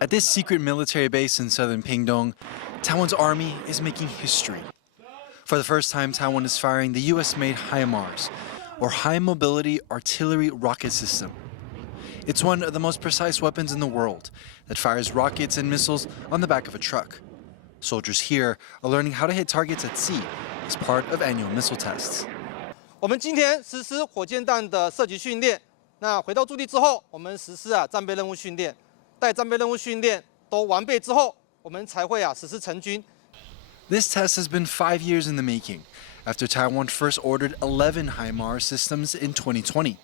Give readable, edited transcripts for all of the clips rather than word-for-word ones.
At this secret military base in southern Pingdong, Taiwan's army is making history. For the first time, Taiwan is firing the US-made HIMARS, or High Mobility Artillery Rocket System. It's one of the most precise weapons in the world that fires rockets and missiles on the back of a truck. Soldiers here are learning how to hit targets at sea as part of annual missile tests. 我们今天实施火箭弹的射击训练。那回到驻地之后，我们实施战备任务训练。待战备任务训练都完备之后，我们才会实施成军。This test has been 5 years in the making, after Taiwan first ordered 11 HIMARS systems in 2020.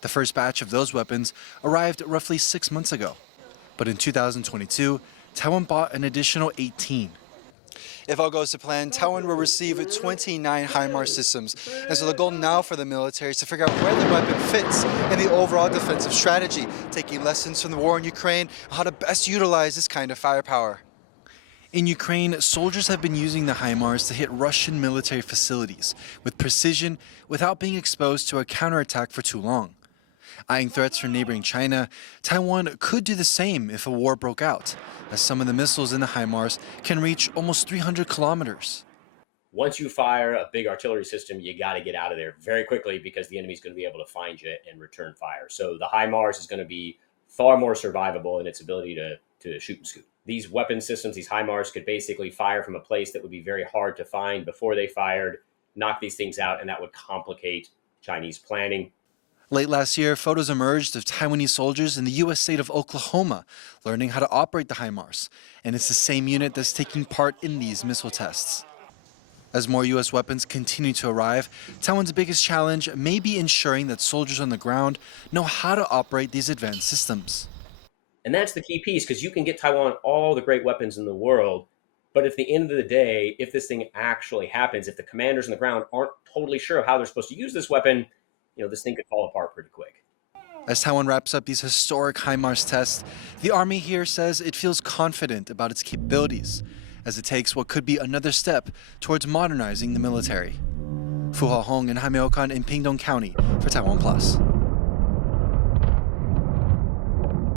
The first batch of those weapons arrived roughly 6 months ago. But in 2022, Taiwan bought an additional 18. If all goes to plan, Taiwan will receive 29 HIMARS systems. And so the goal now for the military is to figure out where the weapon fits in the overall defensive strategy, taking lessons from the war in Ukraine on how to best utilize this kind of firepower. In Ukraine, soldiers have been using the HIMARS to hit Russian military facilities with precision without being exposed to a counterattack for too long. Eyeing threats from neighboring China, Taiwan could do the same if a war broke out, as some of the missiles in the HIMARS can reach almost 300 kilometers. Once you fire a big artillery system, you got to get out of there very quickly because the enemy's going to be able to find you and return fire. So the HIMARS is going to be far more survivable in its ability to shoot and scoop. These weapon systems, these HIMARS, could basically fire from a place that would be very hard to find before they fired, knock these things out, and that would complicate Chinese planning. Late last year, photos emerged of Taiwanese soldiers in the U.S. state of Oklahoma learning how to operate the HIMARS, and it's the same unit that's taking part in these missile tests. As more U.S. weapons continue to arrive, Taiwan's biggest challenge may be ensuring that soldiers on the ground know how to operate these advanced systems. And that's the key piece, because you can get Taiwan all the great weapons in the world, but at the end of the day, if this thing actually happens, if the commanders on the ground aren't totally sure of how they're supposed to use this weapon, this thing could fall apart pretty quick. As Taiwan wraps up these historic HIMARS tests, the Army here says it feels confident about its capabilities, as it takes what could be another step towards modernizing the military. Fu Hong and Jaime Okan in Pingdong County for Taiwan Plus.